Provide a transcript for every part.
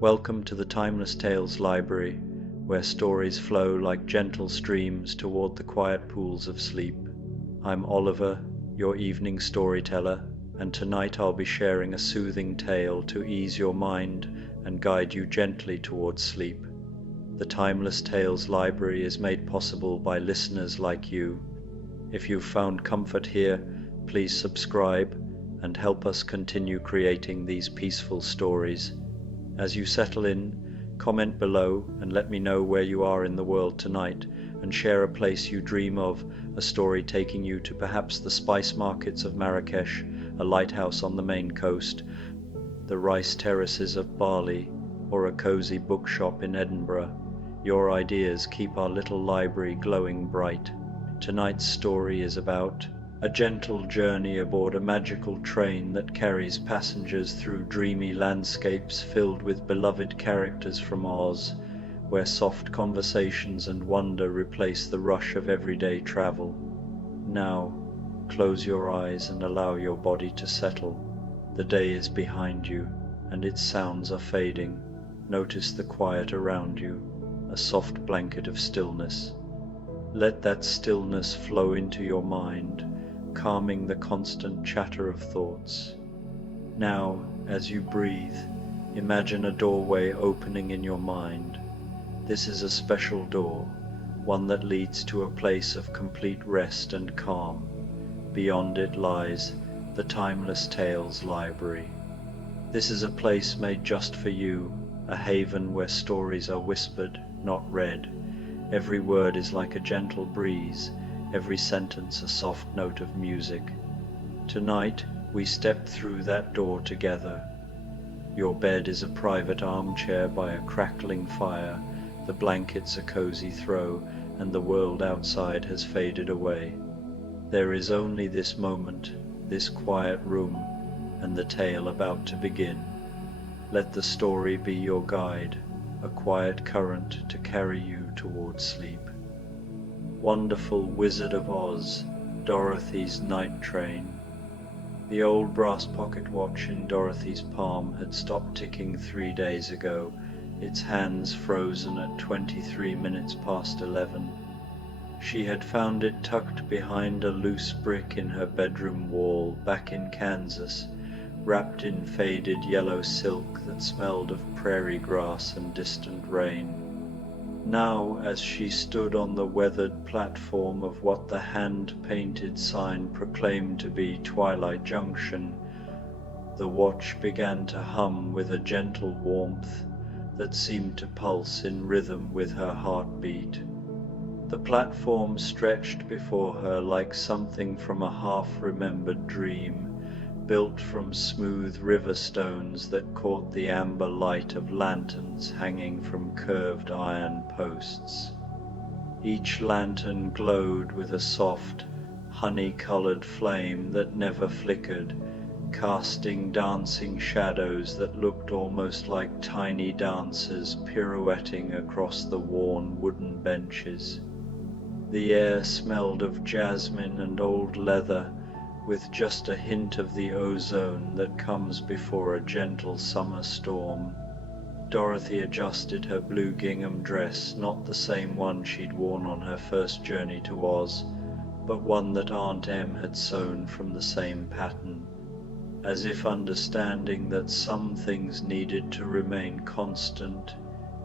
Welcome to the Timeless Tales Library, where stories flow like gentle streams toward the quiet pools of sleep. I'm Oliver, your evening storyteller, and tonight I'll be sharing a soothing tale to ease your mind and guide you gently towards sleep. The Timeless Tales Library is made possible by listeners like you. If you've found comfort here, please subscribe and help us continue creating these peaceful stories. As you settle in, comment below and let me know where you are in the world tonight, and share a place you dream of, a story taking you to perhaps the spice markets of Marrakesh, a lighthouse on the Maine coast, the rice terraces of Bali, or a cozy bookshop in Edinburgh. Your ideas keep our little library glowing bright. Tonight's story is about a gentle journey aboard a magical train that carries passengers through dreamy landscapes filled with beloved characters from Oz, where soft conversations and wonder replace the rush of everyday travel. Now, close your eyes and allow your body to settle. The day is behind you, and its sounds are fading. Notice the quiet around you, a soft blanket of stillness. Let that stillness flow into your mind, calming the constant chatter of thoughts. Now, as you breathe, imagine a doorway opening in your mind. This is a special door, one that leads to a place of complete rest and calm. Beyond it lies the Timeless Tales Library. This is a place made just for you, a haven where stories are whispered, not read. Every word is like a gentle breeze, every sentence a soft note of music. Tonight, we step through that door together. Your bed is a private armchair by a crackling fire, the blankets a cozy throw, and the world outside has faded away. There is only this moment, this quiet room, and the tale about to begin. Let the story be your guide, a quiet current to carry you towards sleep. Wonderful Wizard of Oz, Dorothy's Night Train. The old brass pocket watch in Dorothy's palm had stopped ticking 3 days ago, its hands frozen at 23 minutes past 11. She had found it tucked behind a loose brick in her bedroom wall back in Kansas, wrapped in faded yellow silk that smelled of prairie grass and distant rain. Now, as she stood on the weathered platform of what the hand-painted sign proclaimed to be Twilight Junction, the watch began to hum with a gentle warmth that seemed to pulse in rhythm with her heartbeat. The platform stretched before her like something from a half-remembered dream, built from smooth river stones that caught the amber light of lanterns hanging from curved iron posts. Each lantern glowed with a soft, honey-colored flame that never flickered, casting dancing shadows that looked almost like tiny dancers pirouetting across the worn wooden benches. The air smelled of jasmine and old leather, with just a hint of the ozone that comes before a gentle summer storm. Dorothy adjusted her blue gingham dress, not the same one she'd worn on her first journey to Oz, but one that Aunt Em had sewn from the same pattern, as if understanding that some things needed to remain constant,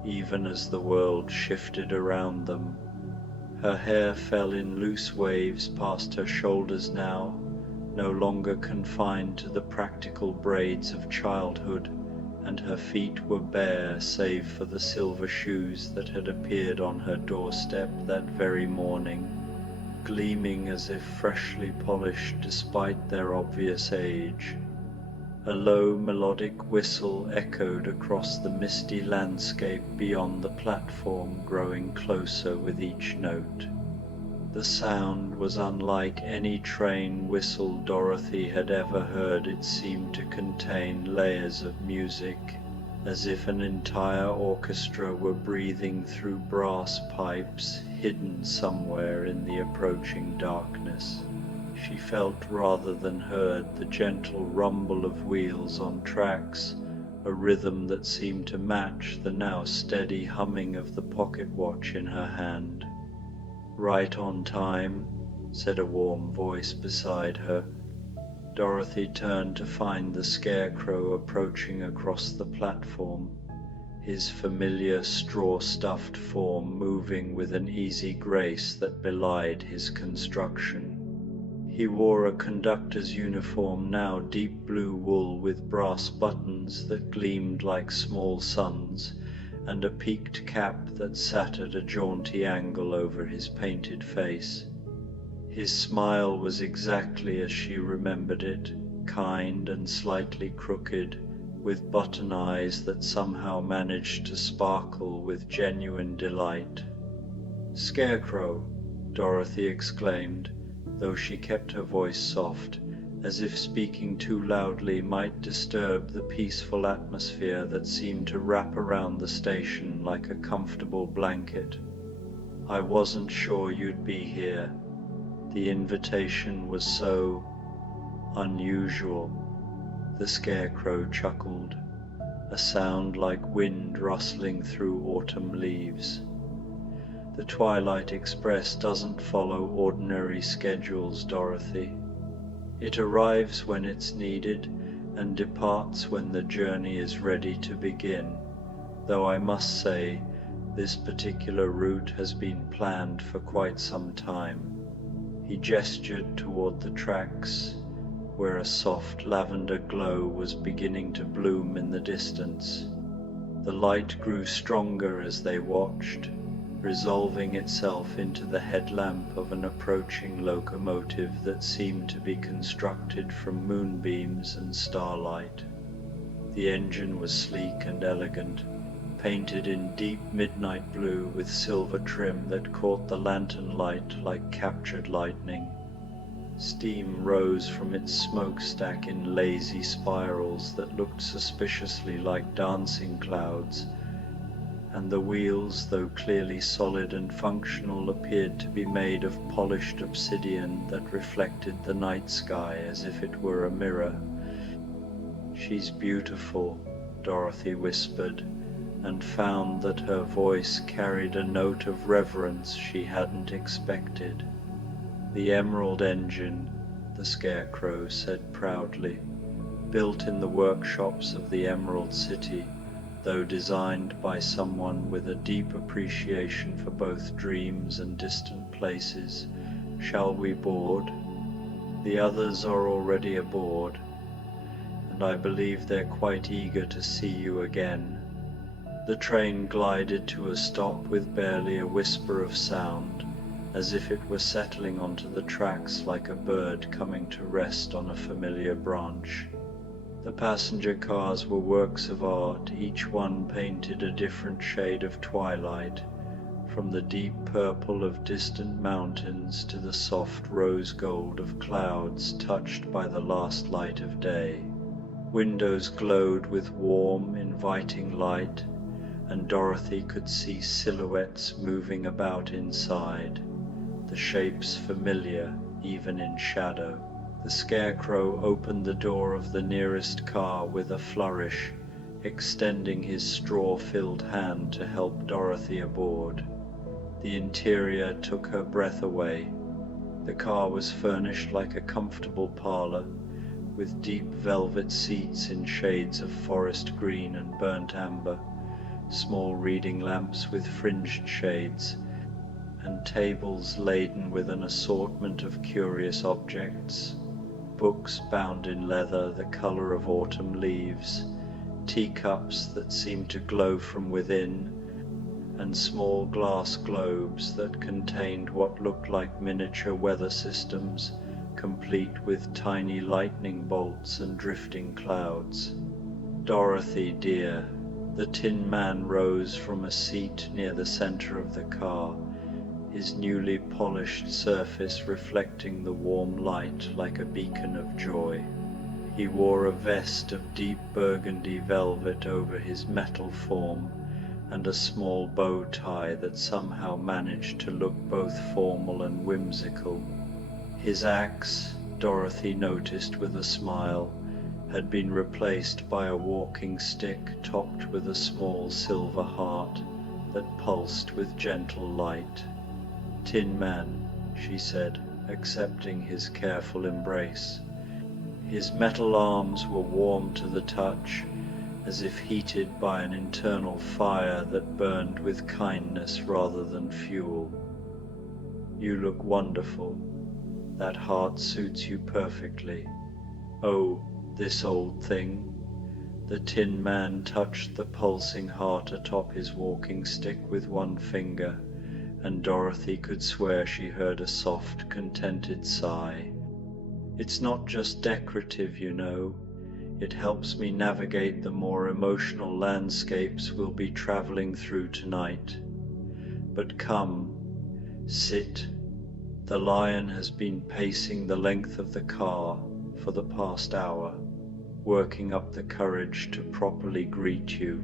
even as the world shifted around them. Her hair fell in loose waves past her shoulders now, no longer confined to the practical braids of childhood, and her feet were bare save for the silver shoes that had appeared on her doorstep that very morning, gleaming as if freshly polished despite their obvious age. A low melodic whistle echoed across the misty landscape beyond the platform, growing closer with each note. The sound was unlike any train whistle Dorothy had ever heard. It seemed to contain layers of music, as if an entire orchestra were breathing through brass pipes hidden somewhere in the approaching darkness. She felt rather than heard the gentle rumble of wheels on tracks, a rhythm that seemed to match the now steady humming of the pocket watch in her hand. "Right on time," said a warm voice beside her. Dorothy turned to find the Scarecrow approaching across the platform, his familiar straw-stuffed form moving with an easy grace that belied his construction. He wore a conductor's uniform, now deep blue wool with brass buttons that gleamed like small suns, and a peaked cap that sat at a jaunty angle over his painted face. His smile was exactly as she remembered it, kind and slightly crooked, with button eyes that somehow managed to sparkle with genuine delight. "Scarecrow!" Dorothy exclaimed, though she kept her voice soft, as if speaking too loudly might disturb the peaceful atmosphere that seemed to wrap around the station like a comfortable blanket. "I wasn't sure you'd be here. The invitation was so unusual." The Scarecrow chuckled, a sound like wind rustling through autumn leaves. "The Twilight Express doesn't follow ordinary schedules, Dorothy. It arrives when it's needed and departs when the journey is ready to begin, though I must say this particular route has been planned for quite some time." He gestured toward the tracks, where a soft lavender glow was beginning to bloom in the distance. The light grew stronger as they watched, resolving itself into the headlamp of an approaching locomotive that seemed to be constructed from moonbeams and starlight. The engine was sleek and elegant, painted in deep midnight blue with silver trim that caught the lantern light like captured lightning. Steam rose from its smokestack in lazy spirals that looked suspiciously like dancing clouds, and the wheels, though clearly solid and functional, appeared to be made of polished obsidian that reflected the night sky as if it were a mirror. "She's beautiful," Dorothy whispered, and found that her voice carried a note of reverence she hadn't expected. "The Emerald engine," the Scarecrow said proudly, "built in the workshops of the Emerald City, though designed by someone with a deep appreciation for both dreams and distant places. Shall we board? The others are already aboard, and I believe they're quite eager to see you again." The train glided to a stop with barely a whisper of sound, as if it were settling onto the tracks like a bird coming to rest on a familiar branch. The passenger cars were works of art, each one painted a different shade of twilight, from the deep purple of distant mountains to the soft rose gold of clouds touched by the last light of day. Windows glowed with warm, inviting light, and Dorothy could see silhouettes moving about inside, the shapes familiar even in shadow. The Scarecrow opened the door of the nearest car with a flourish, extending his straw-filled hand to help Dorothy aboard. The interior took her breath away. The car was furnished like a comfortable parlor, with deep velvet seats in shades of forest green and burnt amber, small reading lamps with fringed shades, and tables laden with an assortment of curious objects. Books bound in leather the color of autumn leaves, teacups that seemed to glow from within, and small glass globes that contained what looked like miniature weather systems, complete with tiny lightning bolts and drifting clouds. "Dorothy, dear," the Tin Man rose from a seat near the center of the car, his newly polished surface reflecting the warm light like a beacon of joy. He wore a vest of deep burgundy velvet over his metal form, and a small bow tie that somehow managed to look both formal and whimsical. His axe, Dorothy noticed with a smile, had been replaced by a walking stick topped with a small silver heart that pulsed with gentle light. "Tin Man," she said, accepting his careful embrace. His metal arms were warm to the touch, as if heated by an internal fire that burned with kindness rather than fuel. "You look wonderful. That heart suits you perfectly. Oh, this old thing." The Tin Man touched the pulsing heart atop his walking stick with one finger, and Dorothy could swear she heard a soft, contented sigh. "It's not just decorative, you know. It helps me navigate the more emotional landscapes we'll be traveling through tonight. But come, sit." The lion has been pacing the length of the car for the past hour, working up the courage to properly greet you.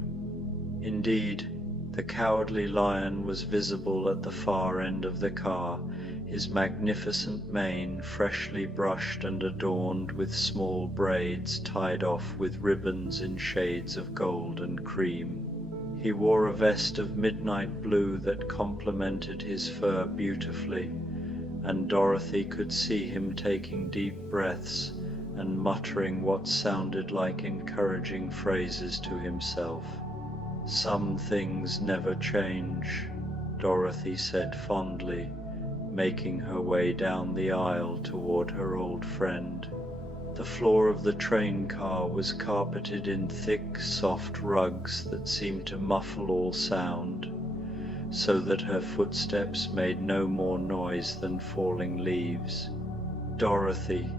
Indeed, the cowardly lion was visible at the far end of the car, his magnificent mane freshly brushed and adorned with small braids tied off with ribbons in shades of gold and cream. He wore a vest of midnight blue that complemented his fur beautifully, and Dorothy could see him taking deep breaths and muttering what sounded like encouraging phrases to himself. "Some things never change," Dorothy said fondly, making her way down the aisle toward her old friend. The floor of the train car was carpeted in thick, soft rugs that seemed to muffle all sound, so that her footsteps made no more noise than falling leaves. "Dorothy,"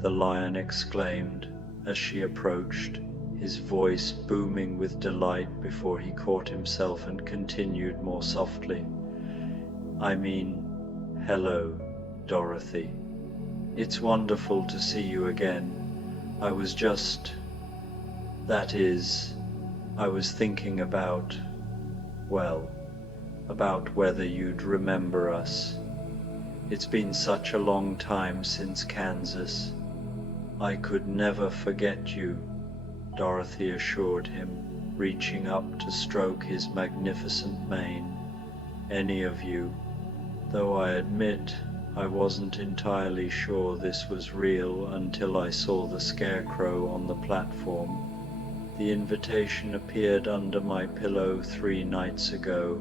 the lion exclaimed as she approached, his voice booming with delight before he caught himself and continued more softly. Hello, Dorothy. It's wonderful to see you again. I was thinking about whether you'd remember us. It's been such a long time since Kansas." "I could never forget you," Dorothy assured him, reaching up to stroke his magnificent mane. "Any of you, though I admit I wasn't entirely sure this was real until I saw the scarecrow on the platform. The invitation appeared under my pillow 3 nights ago,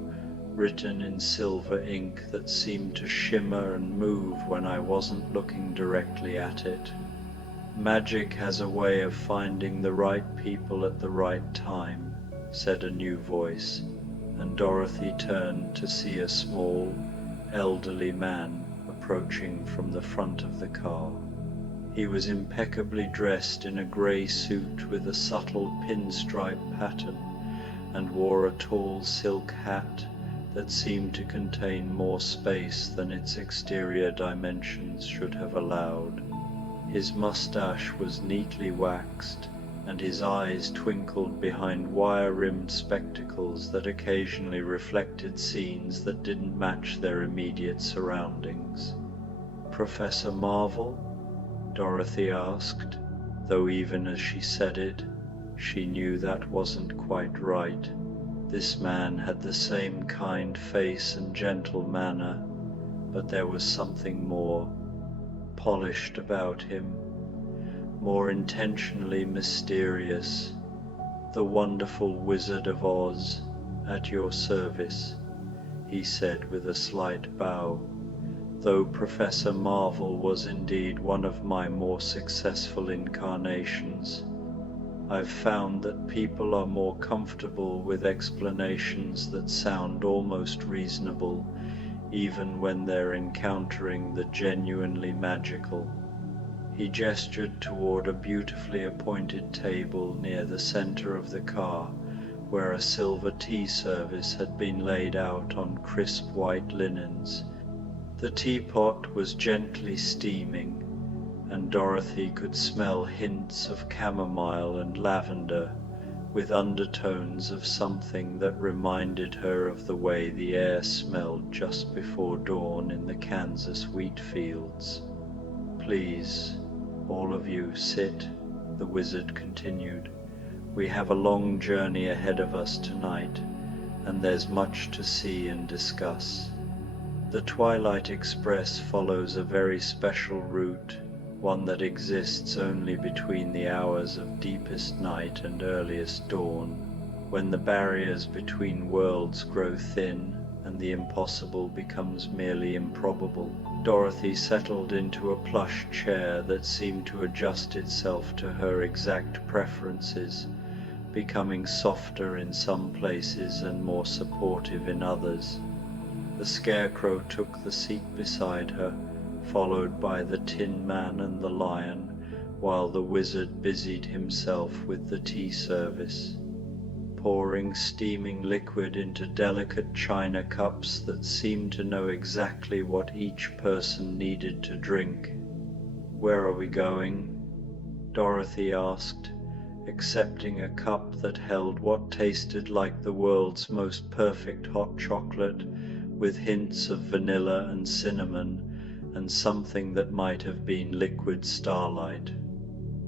written in silver ink that seemed to shimmer and move when I wasn't looking directly at it. Magic has a way of finding the right people at the right time," said a new voice, and Dorothy turned to see a small, elderly man approaching from the front of the car. He was impeccably dressed in a grey suit with a subtle pinstripe pattern, and wore a tall silk hat that seemed to contain more space than its exterior dimensions should have allowed. His mustache was neatly waxed, and his eyes twinkled behind wire-rimmed spectacles that occasionally reflected scenes that didn't match their immediate surroundings. "Professor Marvel?" Dorothy asked, though even as she said it, she knew that wasn't quite right. This man had the same kind face and gentle manner, but there was something more polished about him, more intentionally mysterious. "The wonderful Wizard of Oz, at your service," he said with a slight bow, though Professor Marvel was indeed one of my more successful incarnations. I've found that people are more comfortable with explanations that sound almost reasonable, even when they're encountering the genuinely magical. He gestured toward a beautifully appointed table near the center of the car, where a silver tea service had been laid out on crisp white linens. The teapot was gently steaming, and Dorothy could smell hints of chamomile and lavender, with undertones of something that reminded her of the way the air smelled just before dawn in the Kansas wheat fields. "Please, all of you, sit," the wizard continued. "We have a long journey ahead of us tonight, and there's much to see and discuss. The Twilight Express follows a very special route, one that exists only between the hours of deepest night and earliest dawn, when the barriers between worlds grow thin and the impossible becomes merely improbable." Dorothy settled into a plush chair that seemed to adjust itself to her exact preferences, becoming softer in some places and more supportive in others. The Scarecrow took the seat beside her, followed by the Tin Man and the Lion, while the wizard busied himself with the tea service, pouring steaming liquid into delicate china cups that seemed to know exactly what each person needed to drink. "Where are we going?" Dorothy asked, accepting a cup that held what tasted like the world's most perfect hot chocolate, with hints of vanilla and cinnamon, and something that might have been liquid starlight.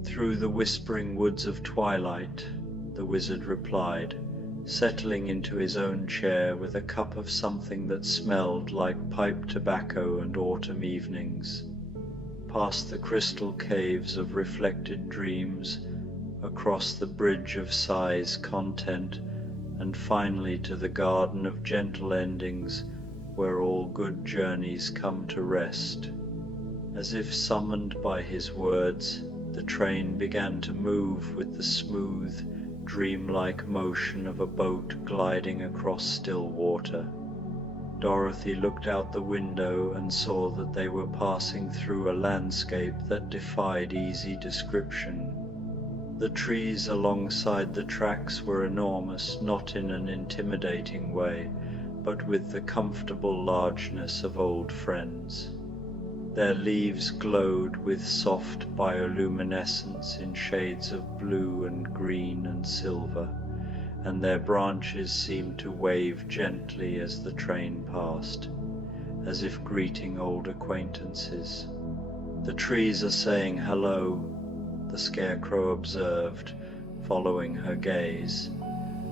"Through the whispering woods of twilight," the wizard replied, settling into his own chair with a cup of something that smelled like pipe tobacco and autumn evenings. "Past the crystal caves of reflected dreams, across the bridge of sighs content, and finally to the garden of gentle endings, where all good journeys come to rest." As if summoned by his words, the train began to move with the smooth, dreamlike motion of a boat gliding across still water. Dorothy looked out the window and saw that they were passing through a landscape that defied easy description. The trees alongside the tracks were enormous, not in an intimidating way, but with the comfortable largeness of old friends. Their leaves glowed with soft bioluminescence in shades of blue and green and silver, and their branches seemed to wave gently as the train passed, as if greeting old acquaintances. "The trees are saying hello," the Scarecrow observed, following her gaze.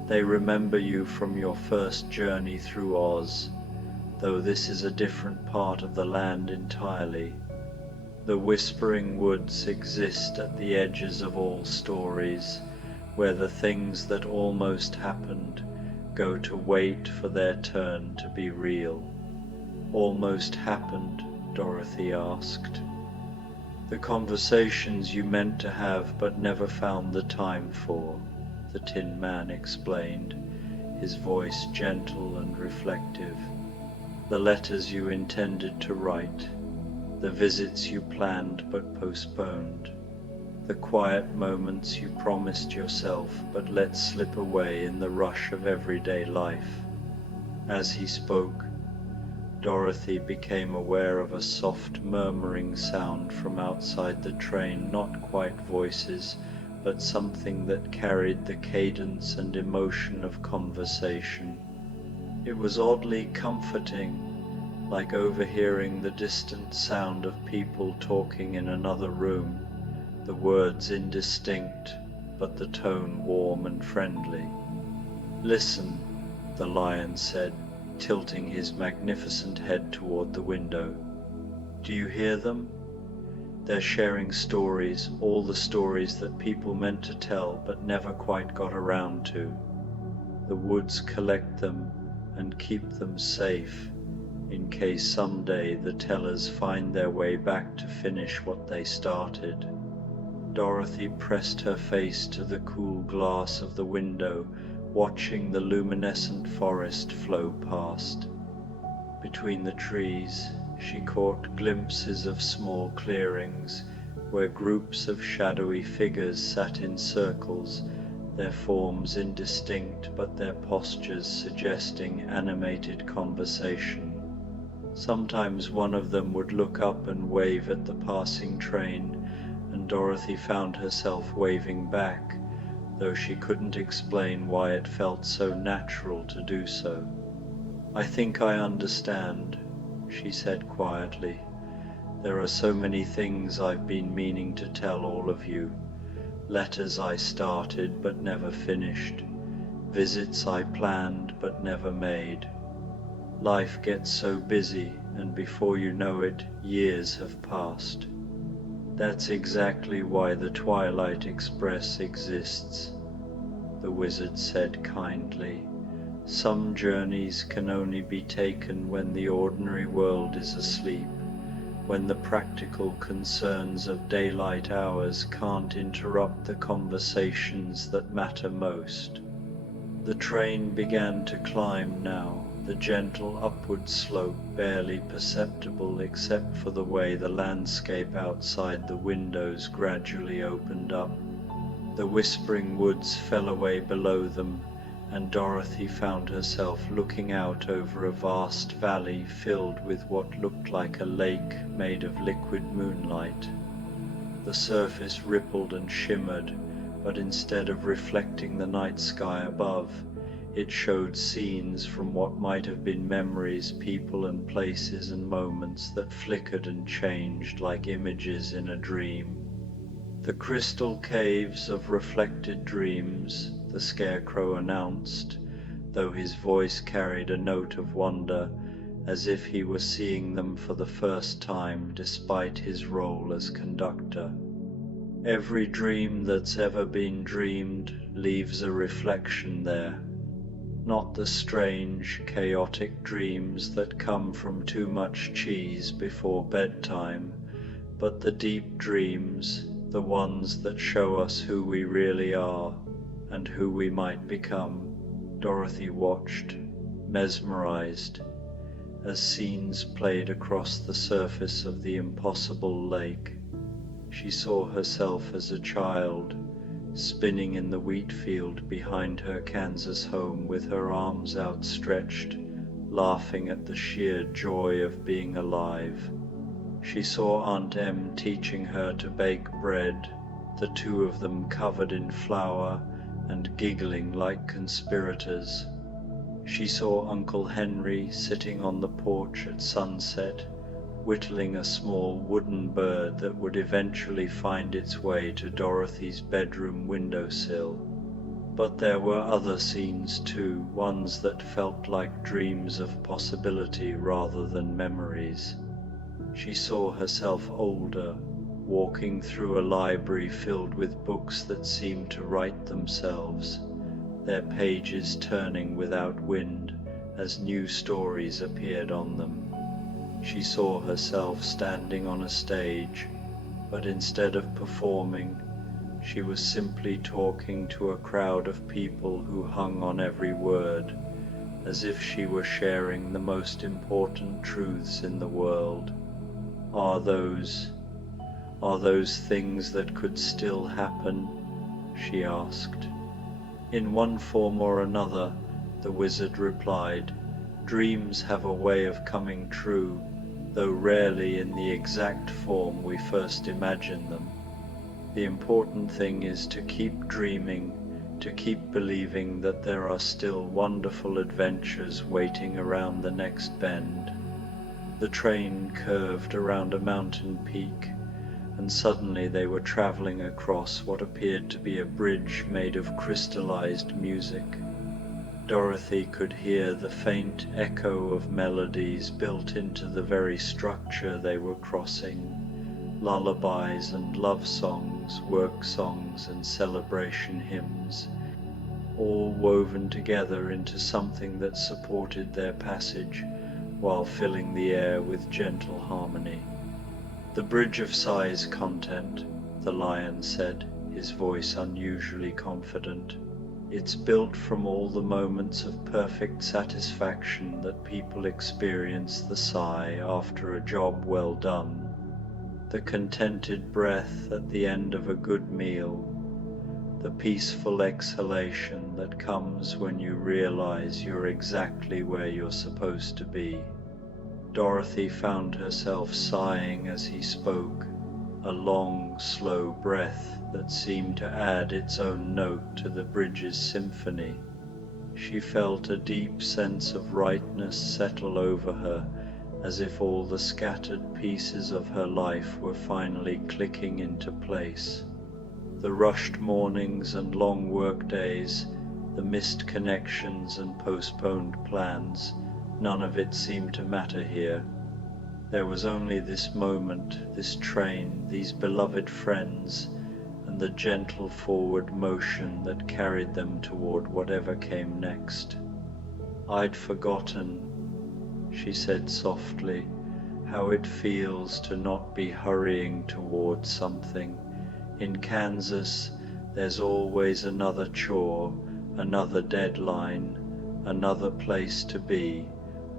"They remember you from your first journey through Oz, though this is a different part of the land entirely. The Whispering Woods exist at the edges of all stories, where the things that almost happened go to wait for their turn to be real." "Almost happened?" Dorothy asked. "The conversations you meant to have but never found the time for," the Tin Man explained, his voice gentle and reflective. "The letters you intended to write, the visits you planned but postponed, the quiet moments you promised yourself but let slip away in the rush of everyday life." As he spoke, Dorothy became aware of a soft murmuring sound from outside the train, not quite voices, but something that carried the cadence and emotion of conversation. It was oddly comforting, like overhearing the distant sound of people talking in another room, the words indistinct, but the tone warm and friendly. "Listen," the Lion said, tilting his magnificent head toward the window. "Do you hear them? They're sharing stories, all the stories that people meant to tell but never quite got around to. The woods collect them and keep them safe, in case someday the tellers find their way back to finish what they started." Dorothy pressed her face to the cool glass of the window, watching the luminescent forest flow past. Between the trees, she caught glimpses of small clearings, where groups of shadowy figures sat in circles, their forms indistinct but their postures suggesting animated conversation. Sometimes one of them would look up and wave at the passing train, and Dorothy found herself waving back, though she couldn't explain why it felt so natural to do so. "I think I understand," she said quietly. "There are so many things I've been meaning to tell all of you, Letters I started but never finished, visits I planned but never made. Life gets so busy, and before you know it, years have passed. That's exactly why the Twilight Express exists, the wizard said kindly. Some journeys can only be taken when the ordinary world is asleep, when the practical concerns of daylight hours can't interrupt the conversations that matter most. The train began to climb now, the gentle upward slope barely perceptible except for the way the landscape outside the windows gradually opened up. The whispering woods fell away below them, and Dorothy found herself looking out over a vast valley filled with what looked like a lake made of liquid moonlight. The surface rippled and shimmered, but instead of reflecting the night sky above, it showed scenes from what might have been memories, people and places and moments that flickered and changed like images in a dream. The crystal caves of reflected dreams, the Scarecrow announced, though his voice carried a note of wonder, as if he were seeing them for the first time despite his role as conductor. Every dream that's ever been dreamed leaves a reflection there. Not the strange, chaotic dreams that come from too much cheese before bedtime, but the deep dreams, the ones that show us who we really are and who we might become. Dorothy watched, mesmerized, as scenes played across the surface of the impossible lake. She saw herself as a child, spinning in the wheat field behind her Kansas home with her arms outstretched, laughing at the sheer joy of being alive. She saw Aunt Em teaching her to bake bread, the two of them covered in flour and giggling like conspirators. She saw Uncle Henry sitting on the porch at sunset, whittling a small wooden bird that would eventually find its way to Dorothy's bedroom windowsill. But there were other scenes too, ones that felt like dreams of possibility rather than memories. She saw herself older, walking through a library filled with books that seemed to write themselves, their pages turning without wind as new stories appeared on them. She saw herself standing on a stage, but instead of performing, she was simply talking to a crowd of people who hung on every word, as if she were sharing the most important truths in the world. Are those things that could still happen? She asked. In one form or another, the wizard replied, dreams have a way of coming true, though rarely in the exact form we first imagine them. The important thing is to keep dreaming, to keep believing that there are still wonderful adventures waiting around the next bend. The train curved around a mountain peak, and suddenly they were traveling across what appeared to be a bridge made of crystallized music. Dorothy could hear the faint echo of melodies built into the very structure they were crossing, lullabies and love songs, work songs and celebration hymns, all woven together into something that supported their passage while filling the air with gentle harmony. The Bridge of Sighs content, the lion said, his voice unusually confident. It's built from all the moments of perfect satisfaction that people experience the sigh after a job well done, the contented breath at the end of a good meal, the peaceful exhalation that comes when you realize you're exactly where you're supposed to be. Dorothy found herself sighing as he spoke, a long, slow breath that seemed to add its own note to the bridge's symphony. She felt a deep sense of rightness settle over her, as if all the scattered pieces of her life were finally clicking into place. The rushed mornings and long work days, the missed connections and postponed plans, none of it seemed to matter here. There was only this moment, this train, these beloved friends, and the gentle forward motion that carried them toward whatever came next. "I'd forgotten," she said softly, "how it feels to not be hurrying towards something. In Kansas, there's always another chore, another deadline, another place to be,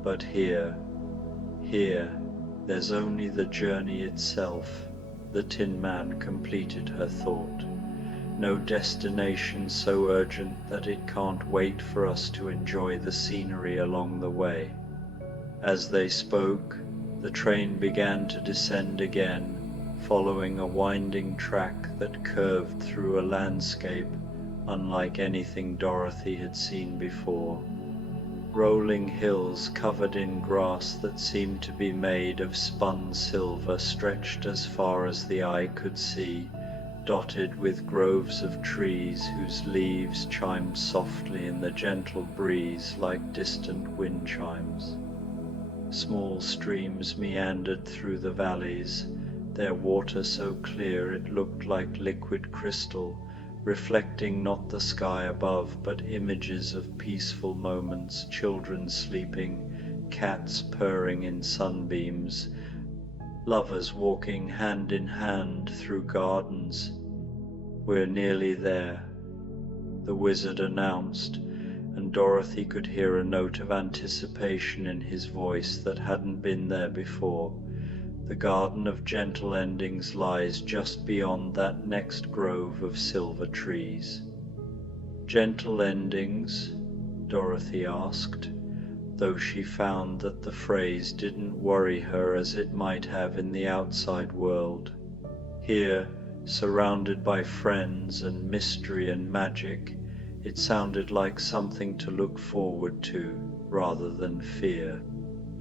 but here, there's only the journey itself." The Tin Man completed her thought. "No destination so urgent that it can't wait for us to enjoy the scenery along the way." As they spoke, the train began to descend again, following a winding track that curved through a landscape unlike anything Dorothy had seen before. Rolling hills covered in grass that seemed to be made of spun silver stretched as far as the eye could see, dotted with groves of trees whose leaves chimed softly in the gentle breeze like distant wind chimes. Small streams meandered through the valleys, their water so clear it looked like liquid crystal, reflecting not the sky above but images of peaceful moments, children sleeping, cats purring in sunbeams, lovers walking hand in hand through gardens. "We're nearly there," the wizard announced, and Dorothy could hear a note of anticipation in his voice that hadn't been there before. "The Garden of Gentle Endings lies just beyond that next grove of silver trees." "Gentle endings?" Dorothy asked, though she found that the phrase didn't worry her as it might have in the outside world. Here, surrounded by friends and mystery and magic, it sounded like something to look forward to rather than fear.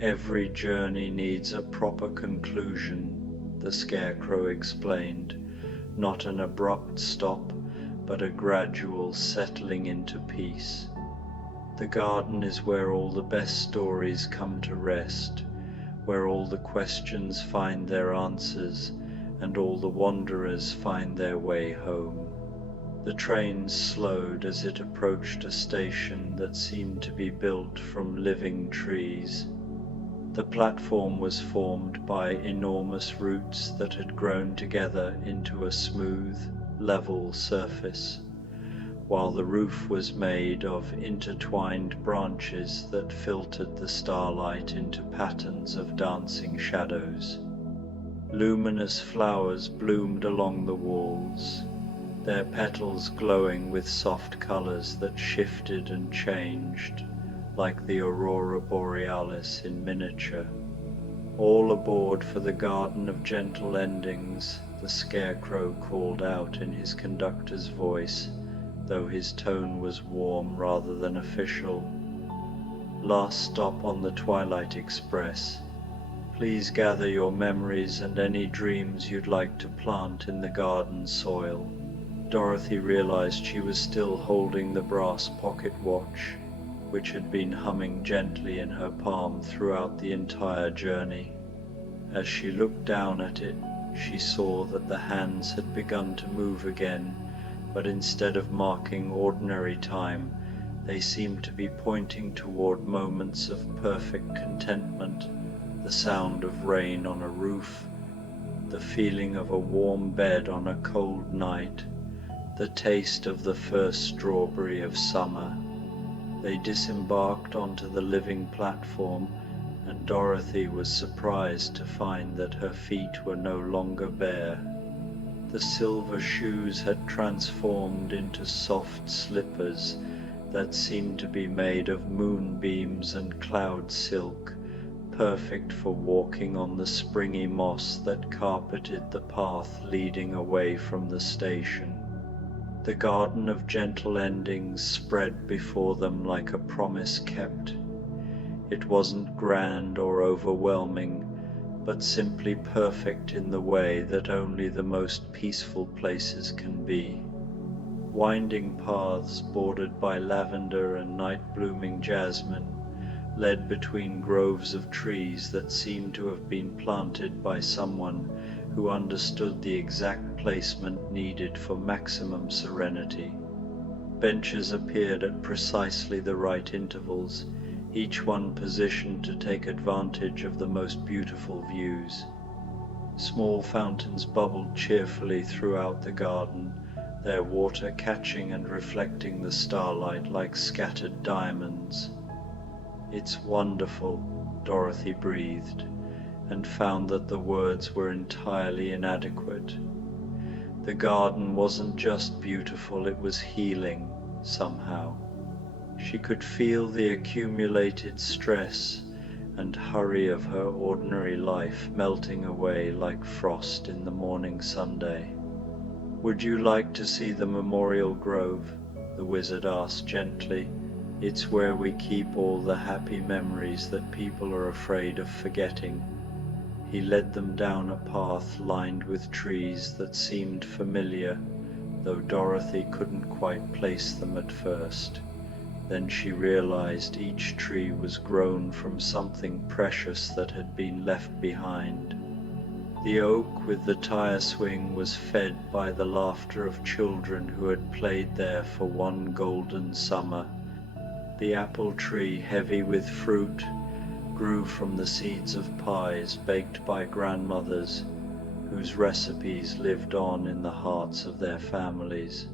"Every journey needs a proper conclusion," the Scarecrow explained. "Not an abrupt stop, but a gradual settling into peace. The garden is where all the best stories come to rest, where all the questions find their answers, and all the wanderers find their way home." The train slowed as it approached a station that seemed to be built from living trees. The platform was formed by enormous roots that had grown together into a smooth, level surface, while the roof was made of intertwined branches that filtered the starlight into patterns of dancing shadows. Luminous flowers bloomed along the walls, their petals glowing with soft colors that shifted and changed, like the aurora borealis in miniature. "All aboard for the Garden of Gentle Endings," the Scarecrow called out in his conductor's voice, though his tone was warm rather than official. "Last stop on the Twilight Express. Please gather your memories and any dreams you'd like to plant in the garden soil." Dorothy realized she was still holding the brass pocket watch, which had been humming gently in her palm throughout the entire journey. As she looked down at it, she saw that the hands had begun to move again, but instead of marking ordinary time, they seemed to be pointing toward moments of perfect contentment, the sound of rain on a roof, the feeling of a warm bed on a cold night, the taste of the first strawberry of summer. They disembarked onto the living platform, and Dorothy was surprised to find that her feet were no longer bare. The silver shoes had transformed into soft slippers that seemed to be made of moonbeams and cloud silk, perfect for walking on the springy moss that carpeted the path leading away from the station. The Garden of Gentle Endings spread before them like a promise kept. It wasn't grand or overwhelming, but simply perfect in the way that only the most peaceful places can be. Winding paths bordered by lavender and night-blooming jasmine led between groves of trees that seemed to have been planted by someone who understood the exact placement needed for maximum serenity. Benches appeared at precisely the right intervals, each one positioned to take advantage of the most beautiful views. Small fountains bubbled cheerfully throughout the garden, their water catching and reflecting the starlight like scattered diamonds. "It's wonderful," Dorothy breathed, and found that the words were entirely inadequate. The garden wasn't just beautiful, it was healing, somehow. She could feel the accumulated stress and hurry of her ordinary life melting away like frost in the morning Sunday. "Would you like to see the memorial grove?" the wizard asked gently. "It's where we keep all the happy memories that people are afraid of forgetting." He led them down a path lined with trees that seemed familiar, though Dorothy couldn't quite place them at first. Then she realized each tree was grown from something precious that had been left behind. The oak with the tire swing was fed by the laughter of children who had played there for one golden summer. The apple tree, heavy with fruit, grew from the seeds of pies baked by grandmothers, whose recipes lived on in the hearts of their families.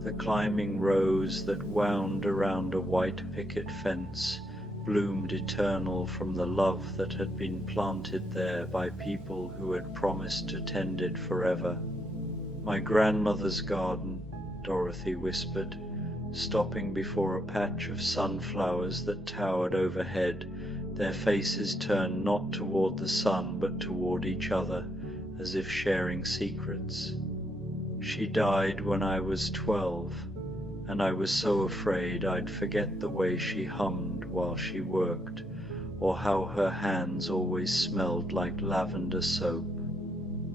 The climbing rose that wound around a white picket fence bloomed eternal from the love that had been planted there by people who had promised to tend it forever. "My grandmother's garden," Dorothy whispered, stopping before a patch of sunflowers that towered overhead, their faces turned not toward the sun but toward each other, as if sharing secrets. "She died when I was 12, and I was so afraid I'd forget the way she hummed while she worked, or how her hands always smelled like lavender soap.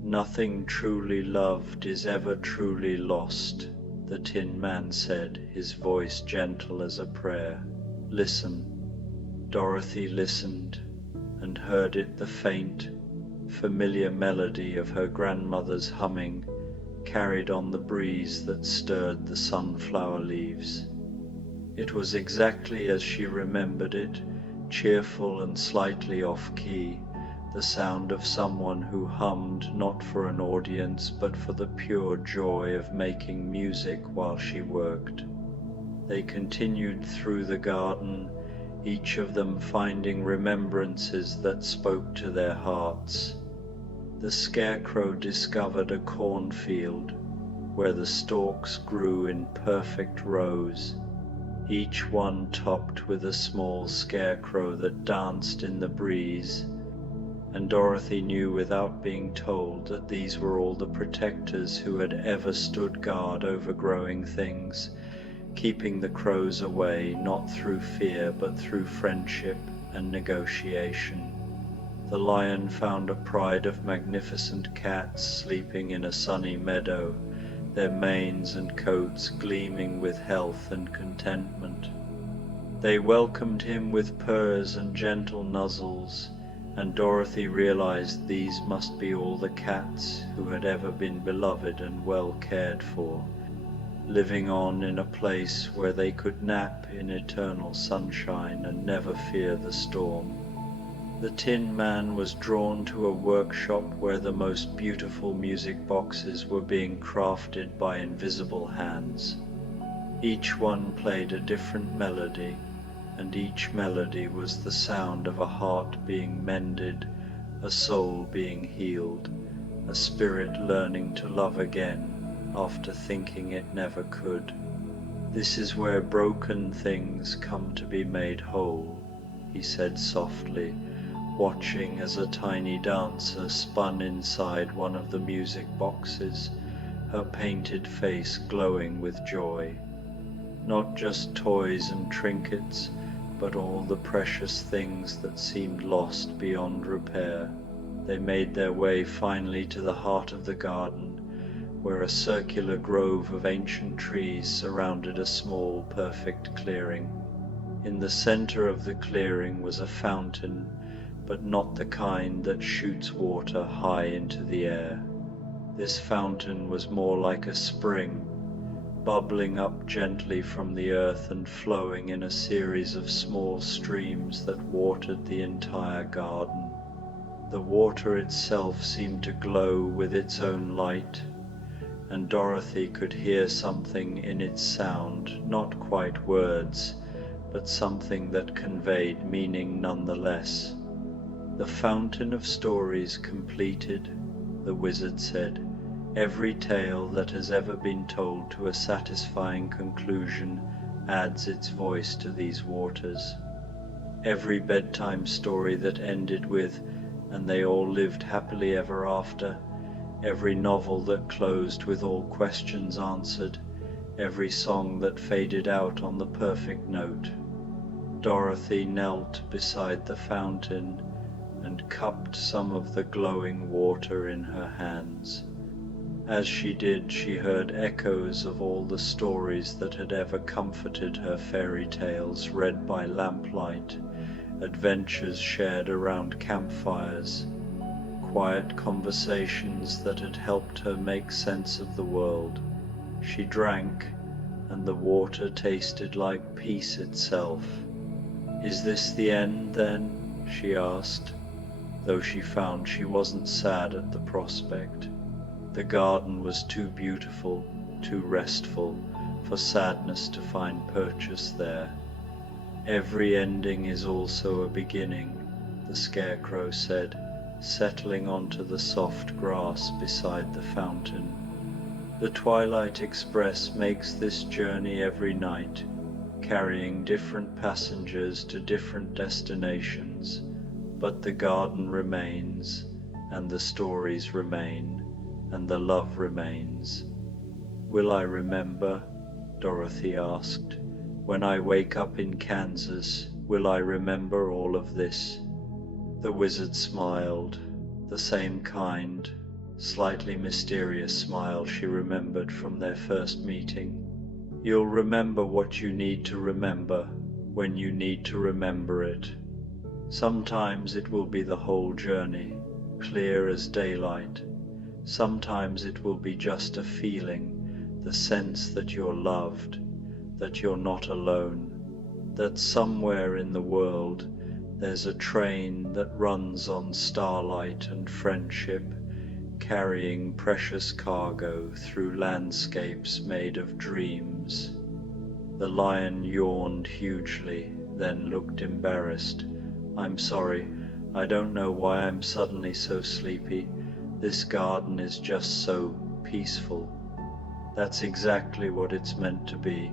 Nothing truly loved is ever truly lost," the Tin Man said, his voice gentle as a prayer. "Listen." Dorothy listened, and heard it, the faint, familiar melody of her grandmother's humming, carried on the breeze that stirred the sunflower leaves. It was exactly as she remembered it, cheerful and slightly off-key, the sound of someone who hummed not for an audience but for the pure joy of making music while she worked. They continued through the garden, each of them finding remembrances that spoke to their hearts. The Scarecrow discovered a cornfield where the stalks grew in perfect rows, each one topped with a small scarecrow that danced in the breeze, and Dorothy knew without being told that these were all the protectors who had ever stood guard over growing things, keeping the crows away not through fear but through friendship and negotiation. The lion found a pride of magnificent cats sleeping in a sunny meadow, their manes and coats gleaming with health and contentment. They welcomed him with purrs and gentle nuzzles, and Dorothy realized these must be all the cats who had ever been beloved and well cared for, living on in a place where they could nap in eternal sunshine and never fear the storm. The Tin Man was drawn to a workshop where the most beautiful music boxes were being crafted by invisible hands. Each one played a different melody, and each melody was the sound of a heart being mended, a soul being healed, a spirit learning to love again after thinking it never could. "This is where broken things come to be made whole," he said softly, watching as a tiny dancer spun inside one of the music boxes, her painted face glowing with joy. Not just toys and trinkets, but all the precious things that seemed lost beyond repair. They made their way finally to the heart of the garden, where a circular grove of ancient trees surrounded a small, perfect clearing. In the center of the clearing was a fountain, but not the kind that shoots water high into the air. This fountain was more like a spring, bubbling up gently from the earth and flowing in a series of small streams that watered the entire garden. The water itself seemed to glow with its own light, and Dorothy could hear something in its sound, not quite words, but something that conveyed meaning nonetheless. "The fountain of stories completed," the wizard said. "Every tale that has ever been told to a satisfying conclusion adds its voice to these waters. Every bedtime story that ended with, 'and they all lived happily ever after,' every novel that closed with all questions answered, every song that faded out on the perfect note." Dorothy knelt beside the fountain and cupped some of the glowing water in her hands. As she did, she heard echoes of all the stories that had ever comforted her, fairy tales read by lamplight, adventures shared around campfires, quiet conversations that had helped her make sense of the world. She drank, and the water tasted like peace itself. "Is this the end, then?" she asked, though she found she wasn't sad at the prospect. The garden was too beautiful, too restful, for sadness to find purchase there. "Every ending is also a beginning," the Scarecrow said, settling onto the soft grass beside the fountain. "The Twilight Express makes this journey every night, carrying different passengers to different destinations, but the garden remains, and the stories remain, and the love remains." "Will I remember?" Dorothy asked. "When I wake up in Kansas, will I remember all of this?" The wizard smiled, the same kind, slightly mysterious smile she remembered from their first meeting. "You'll remember what you need to remember when you need to remember it. Sometimes it will be the whole journey, clear as daylight. Sometimes it will be just a feeling, the sense that you're loved, that you're not alone, that somewhere in the world there's a train that runs on starlight and friendship, carrying precious cargo through landscapes made of dreams." The lion yawned hugely, then looked embarrassed. "I'm sorry, I don't know why I'm suddenly so sleepy. This garden is just so peaceful." "That's exactly what it's meant to be,"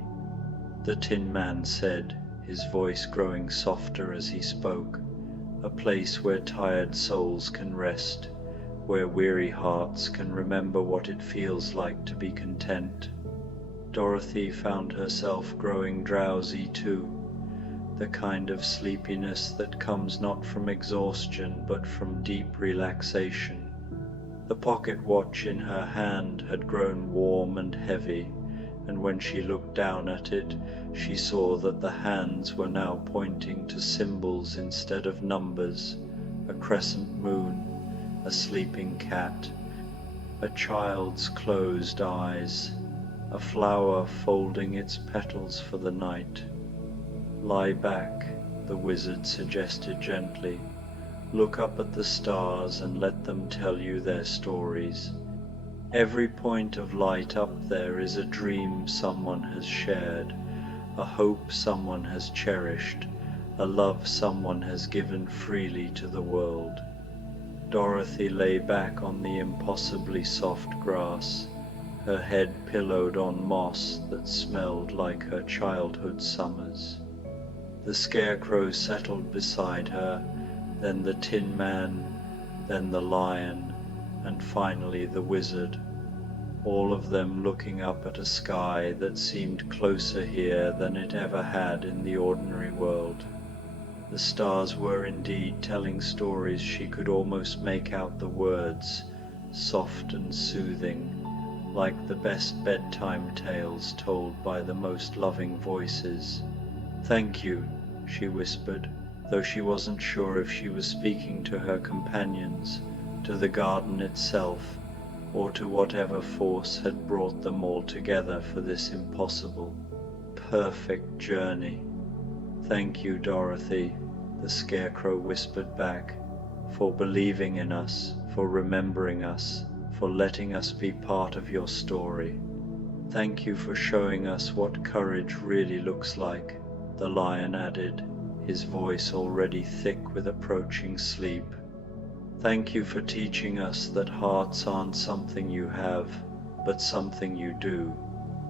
the Tin Man said, his voice growing softer as he spoke. "A place where tired souls can rest, where weary hearts can remember what it feels like to be content." Dorothy found herself growing drowsy too, the kind of sleepiness that comes not from exhaustion but from deep relaxation. The pocket watch in her hand had grown warm and heavy, and when she looked down at it, she saw that the hands were now pointing to symbols instead of numbers: a crescent moon, a sleeping cat, a child's closed eyes, a flower folding its petals for the night. "Lie back," the wizard suggested gently. "Look up at the stars and let them tell you their stories. Every point of light up there is a dream someone has shared, a hope someone has cherished, a love someone has given freely to the world." Dorothy lay back on the impossibly soft grass, her head pillowed on moss that smelled like her childhood summers. The Scarecrow settled beside her, then the Tin Man, then the lion, and finally the wizard, all of them looking up at a sky that seemed closer here than it ever had in the ordinary world. The stars were indeed telling stories. She could almost make out the words, soft and soothing, like the best bedtime tales told by the most loving voices. "Thank you," she whispered, though she wasn't sure if she was speaking to her companions, to the garden itself, or to whatever force had brought them all together for this impossible, perfect journey. "Thank you, Dorothy," the Scarecrow whispered back, "for believing in us, for remembering us, for letting us be part of your story. Thank you for showing us what courage really looks like," the Lion added, his voice already thick with approaching sleep. "Thank you for teaching us that hearts aren't something you have, but something you do,"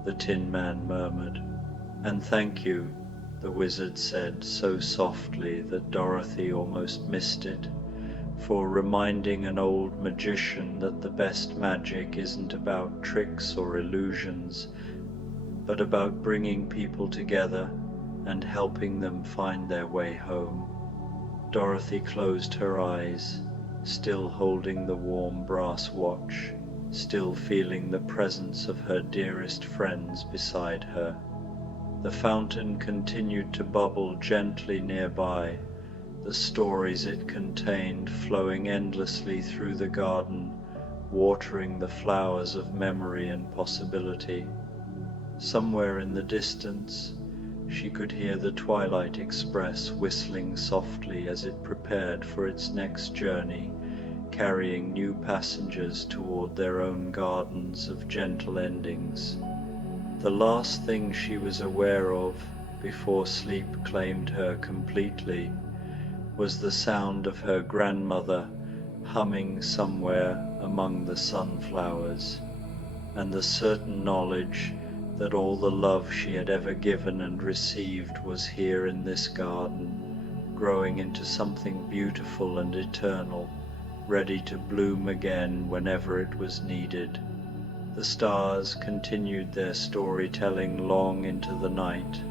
the Tin Man murmured. "And thank you," the Wizard said so softly that Dorothy almost missed it, "for reminding an old magician that the best magic isn't about tricks or illusions, but about bringing people together and helping them find their way home." Dorothy closed her eyes, still holding the warm brass watch, still feeling the presence of her dearest friends beside her. The fountain continued to bubble gently nearby, the stories it contained flowing endlessly through the garden, watering the flowers of memory and possibility. Somewhere in the distance, she could hear the Twilight Express whistling softly as it prepared for its next journey, carrying new passengers toward their own gardens of gentle endings. The last thing she was aware of, before sleep claimed her completely, was the sound of her grandmother humming somewhere among the sunflowers, and the certain knowledge that all the love she had ever given and received was here in this garden, growing into something beautiful and eternal, ready to bloom again whenever it was needed. The stars continued their storytelling long into the night,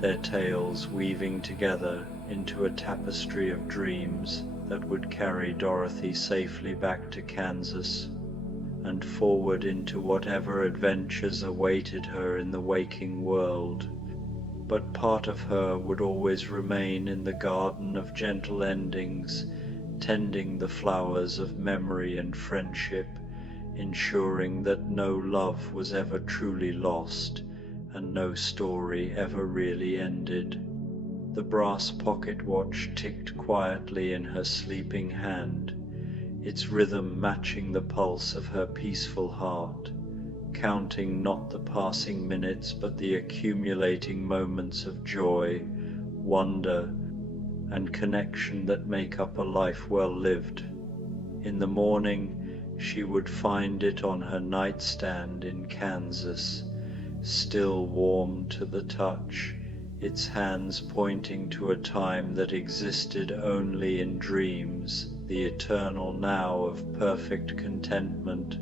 their tales weaving together into a tapestry of dreams that would carry Dorothy safely back to Kansas and forward into whatever adventures awaited her in the waking world. But part of her would always remain in the garden of gentle endings, tending the flowers of memory and friendship, ensuring that no love was ever truly lost and no story ever really ended. The brass pocket watch ticked quietly in her sleeping hand, its rhythm matching the pulse of her peaceful heart, counting not the passing minutes but the accumulating moments of joy, wonder, and connection that make up a life well lived. In the morning, she would find it on her nightstand in Kansas, still warm to the touch, its hands pointing to a time that existed only in dreams, the eternal now of perfect contentment,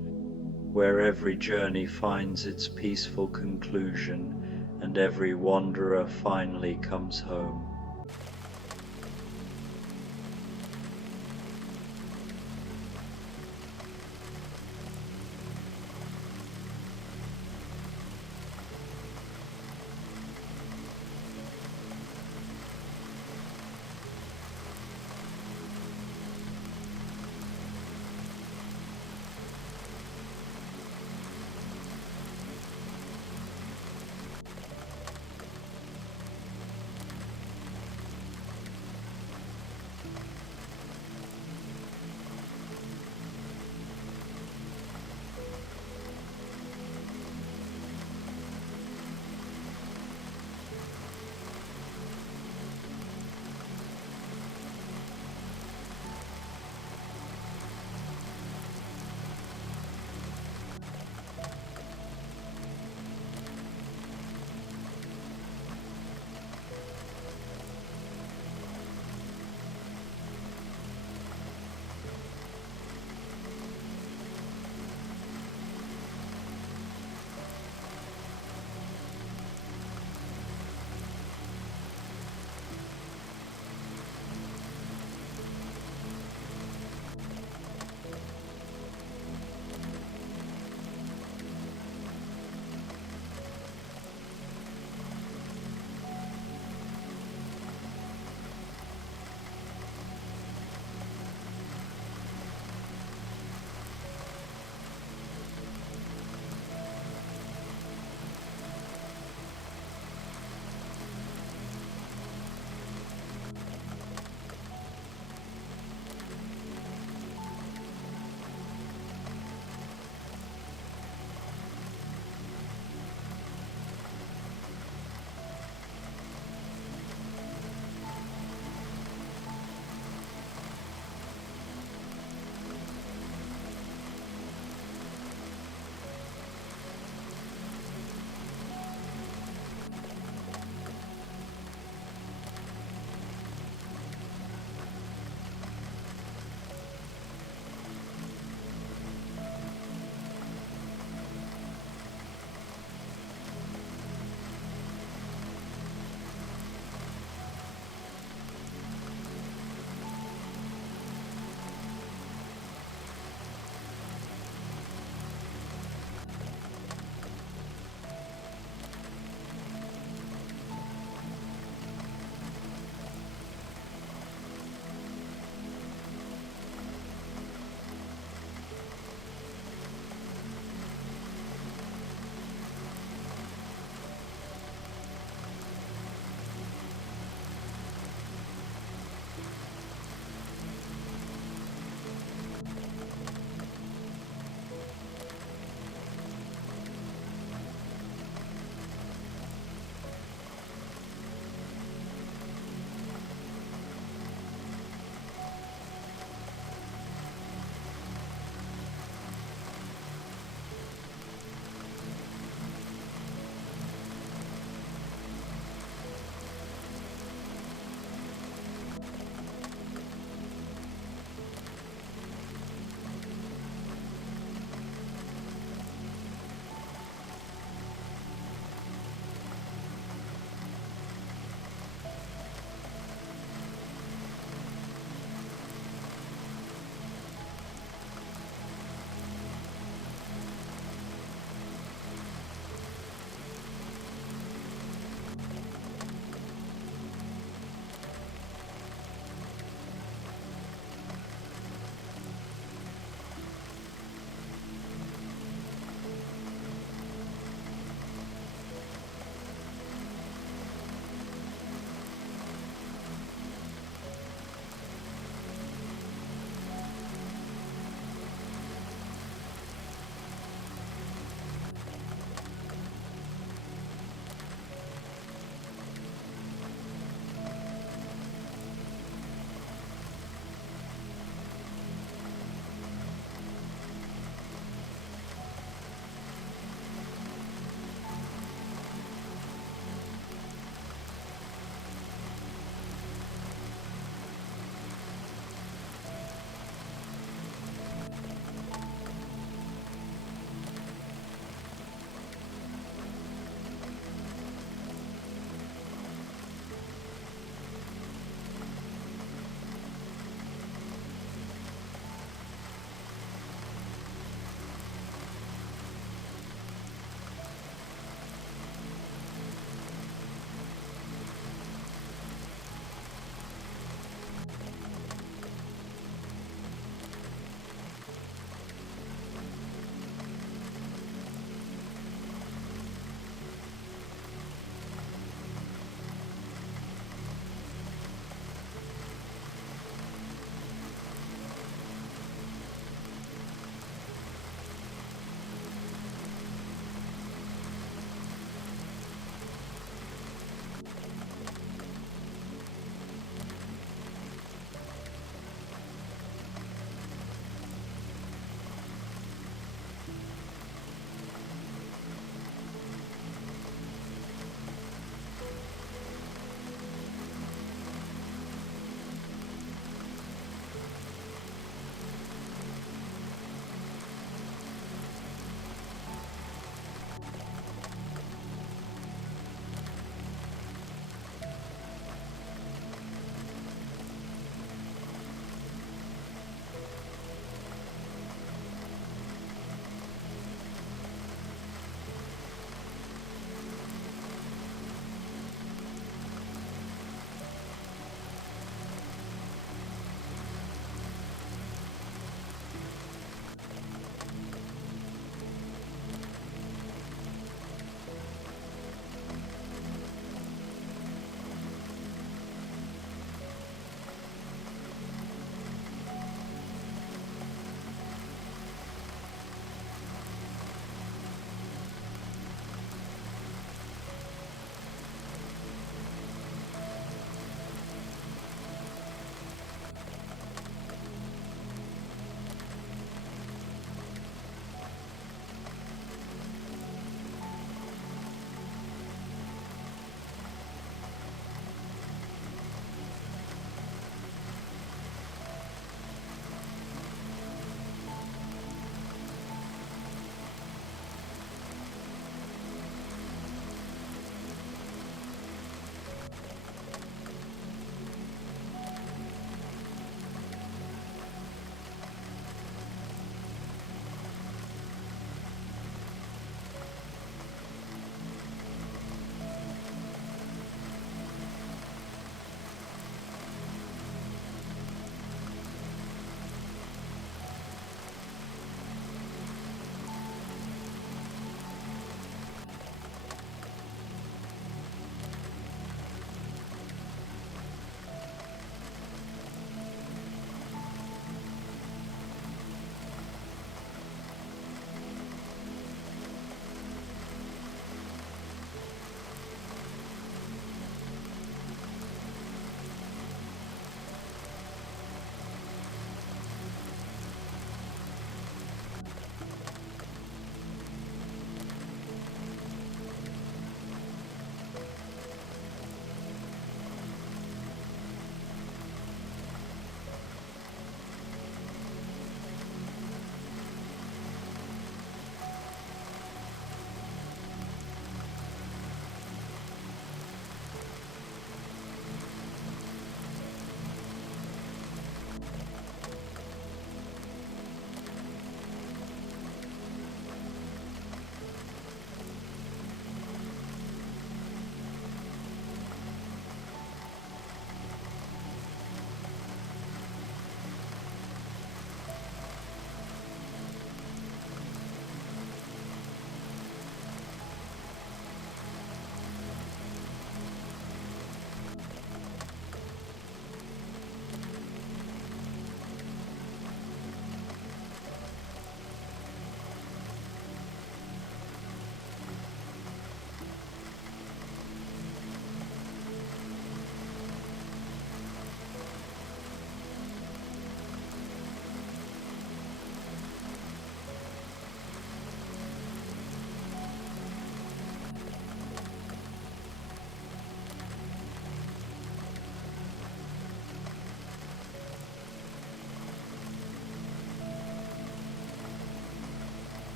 where every journey finds its peaceful conclusion and every wanderer finally comes home.